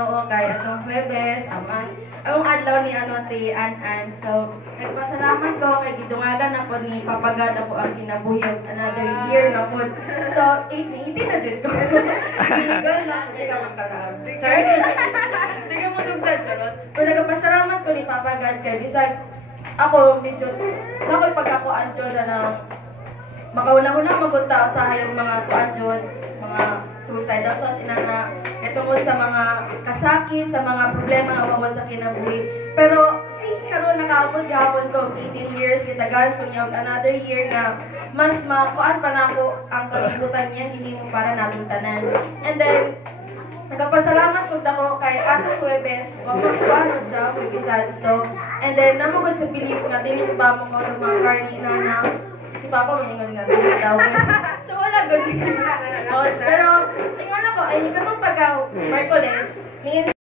Ginoo kay atong Huwebes, among adlaw ni ti An-An. So, nagpasalamat ko kay gidungagan na po ni Papagada po ang kinabuhi another year na po. So, 18 na jud ko. Legal na kaya magkalaab. Char. Sige mo tugtad charot. Pero nagpasalamat ko ni Papagad kay bisag ako medyo nakoy pag ako anjod na makauna-una magunta sa hayong mga kuanjod, mga suicidal thoughts inana itungod sa mga kasakit, sa mga problema nga mawala sa kinabuhi. Pero karon nakaabot gahapon ko 18 years kitagan ko niya another year na mas makuan pa nako ang kalibutan niya dinhi para natin tanan. And then nagpasalamat ko dako kay Atong Huwebes, mamakuan siya kay Bisanto. And then namugod sa Pilip nga dili ba mo ko mga karnina na si Papa maningon nga dili daw. So wala gud. Pero tingala ko ay katong pagka Marcoles,